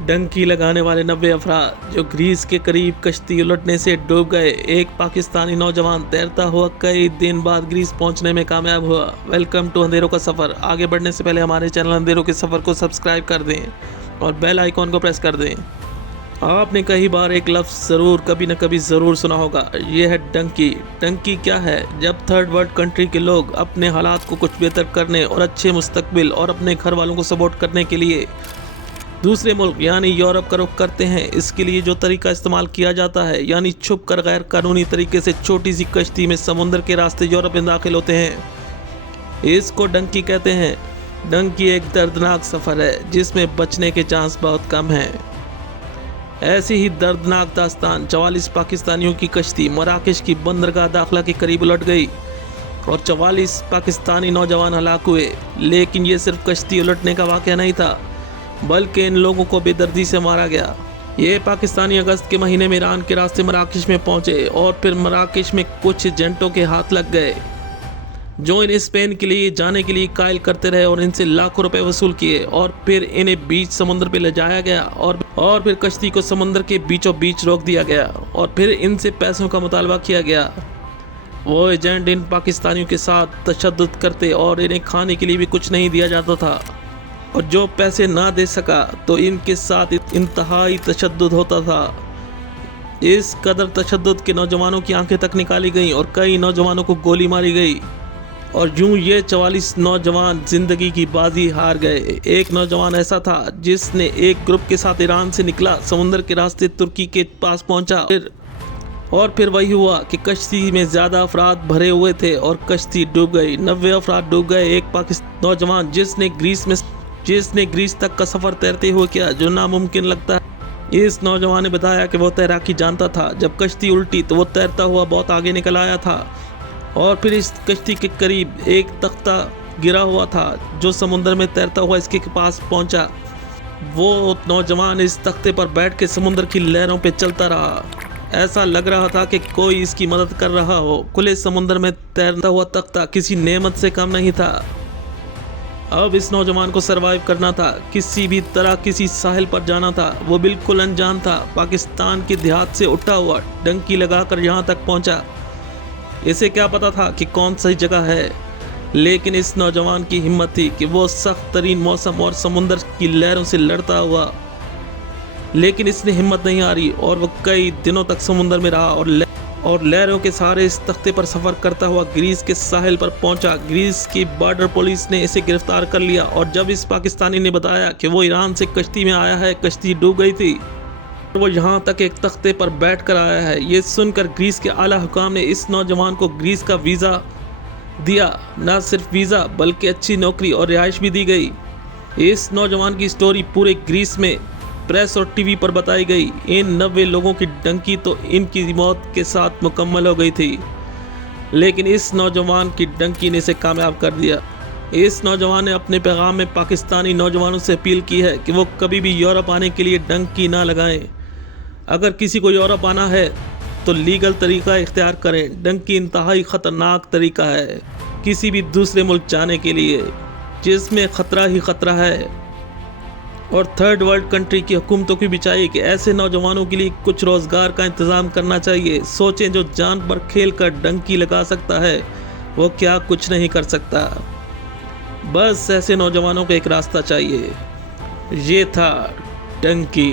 डंकी लगाने वाले 90 अफराद जो ग्रीस के करीब कश्ती उलटने से डूब गए। एक पाकिस्तानी नौजवान तैरता हुआ कई दिन बाद ग्रीस पहुंचने में कामयाब हुआ। वेलकम टू अंधेरों का सफ़र। आगे बढ़ने से पहले हमारे चैनल अंधेरों के सफ़र को सब्सक्राइब कर दें और बेल आइकॉन को प्रेस कर दें। आपने कई बार एक लफ्ज़ ज़रूर कभी न कभी ज़रूर सुना होगा, ये है डंकी। डंकी क्या है? जब थर्ड वर्ल्ड कंट्री के लोग अपने हालात को कुछ बेहतर करने और अच्छे मुस्तकबिल और अपने घर वालों को सपोर्ट करने के लिए दूसरे मुल्क यानी यूरोप का रुख करते हैं, इसके लिए जो तरीका इस्तेमाल किया जाता है यानी छुप कर गैर कानूनी तरीके से छोटी सी कश्ती में समुद्र के रास्ते यूरोप में दाखिल होते हैं, इसको डंकी कहते हैं। डंकी एक दर्दनाक सफ़र है जिसमें बचने के चांस बहुत कम हैं। ऐसी ही दर्दनाक दास्तान 44 पाकिस्तानियों की कश्ती मराकश की बंदरगाह दाखिला के करीब उलट गई और 44 पाकिस्तानी नौजवान हलाक हुए। लेकिन ये सिर्फ कश्ती उलटने का वाक़या नहीं था, बल्कि इन लोगों को बेदर्दी से मारा गया। ये पाकिस्तानी अगस्त के महीने में ईरान के रास्ते मराकश में पहुंचे और फिर मराकश में कुछ एजेंटों के हाथ लग गए जो इन्हें स्पेन के लिए जाने के लिए कायल करते रहे और इनसे लाखों रुपए वसूल किए और फिर इन्हें बीच समुद्र पे ले जाया गया और फिर कश्ती को समुद्र के बीचों बीच रोक दिया गया और फिर इनसे पैसों का मुतालबा किया गया। वो एजेंट इन पाकिस्तानियों के साथ तशद्दुद करते और इन्हें खाने के लिए भी कुछ नहीं दिया जाता था और जो पैसे ना दे सका तो इनके साथ इंतहाई तशद्दुद होता था। इस कदर तशद्दुद के नौजवानों की आंखें तक निकाली गईं और कई नौजवानों को गोली मारी गई और यूं ये 44 नौजवान जिंदगी की बाजी हार गए। एक नौजवान ऐसा था जिसने एक ग्रुप के साथ ईरान से निकला, समुद्र के रास्ते तुर्की के पास पहुंचा और फिर वही हुआ कि कश्ती में ज़्यादा अफराद भरे हुए थे और कश्ती डूब गई। 90 अफराद डूब गए। एक पाकिस्तानी नौजवान जिसने ग्रीस तक का सफ़र तैरते हुए किया, जो नामुमकिन लगता है। इस नौजवान ने बताया कि वो तैराकी जानता था। जब कश्ती उल्टी तो वो तैरता हुआ बहुत आगे निकल आया था और फिर इस कश्ती के करीब एक तख्ता गिरा हुआ था जो समुद्र में तैरता हुआ इसके पास पहुंचा। वो नौजवान इस तख्ते पर बैठ के समुद्र की लहरों पे चलता रहा। ऐसा लग रहा था कि कोई इसकी मदद कर रहा हो। खुले समुद्र में तैरता हुआ तख्ता किसी नेमत से कम नहीं था। अब इस नौजवान को सरवाइव करना था, किसी भी तरह किसी साहिल पर जाना था। वो बिल्कुल अनजान था। पाकिस्तान के देहात से उठा हुआ डंकी लगाकर यहाँ तक पहुँचा। इसे क्या पता था कि कौन सी जगह है, लेकिन इस नौजवान की हिम्मत थी कि वो सख्त तरीन मौसम और समुद्र की लहरों से लड़ता हुआ, लेकिन इसने हिम्मत नहीं हारी और वो कई दिनों तक समुद्र में रहा और लहरों के सहारे इस तख्ते पर सफ़र करता हुआ ग्रीस के साहिल पर पहुंचा। ग्रीस की बॉर्डर पुलिस ने इसे गिरफ्तार कर लिया और जब इस पाकिस्तानी ने बताया कि वो ईरान से कश्ती में आया है, कश्ती डूब गई थी, वो यहाँ तक एक तख्ते पर बैठ कर आया है, ये सुनकर ग्रीस के आला हुकाम ने इस नौजवान को ग्रीस का वीज़ा दिया। न सिर्फ वीज़ा बल्कि अच्छी नौकरी और रिहाइश भी दी गई। इस नौजवान की स्टोरी पूरे ग्रीस में प्रेस और टीवी पर बताई गई। इन 90 लोगों की डंकी तो इनकी मौत के साथ मुकम्मल हो गई थी, लेकिन इस नौजवान की डंकी ने इसे कामयाब कर दिया। इस नौजवान ने अपने पैगाम में पाकिस्तानी नौजवानों से अपील की है कि वो कभी भी यूरोप आने के लिए डंकी ना लगाएं। अगर किसी को यूरोप आना है तो लीगल तरीका इख्तियार करें। डंकी इंतहाई ख़तरनाक तरीका है किसी भी दूसरे मुल्क जाने के लिए, जिसमें ख़तरा ही ख़तरा है। और थर्ड वर्ल्ड कंट्री की हुकूमतों की भी चाहिए कि ऐसे नौजवानों के लिए कुछ रोज़गार का इंतज़ाम करना चाहिए। सोचें, जो जान पर खेल कर डंकी लगा सकता है वो क्या कुछ नहीं कर सकता। बस ऐसे नौजवानों को एक रास्ता चाहिए। ये था डंकी।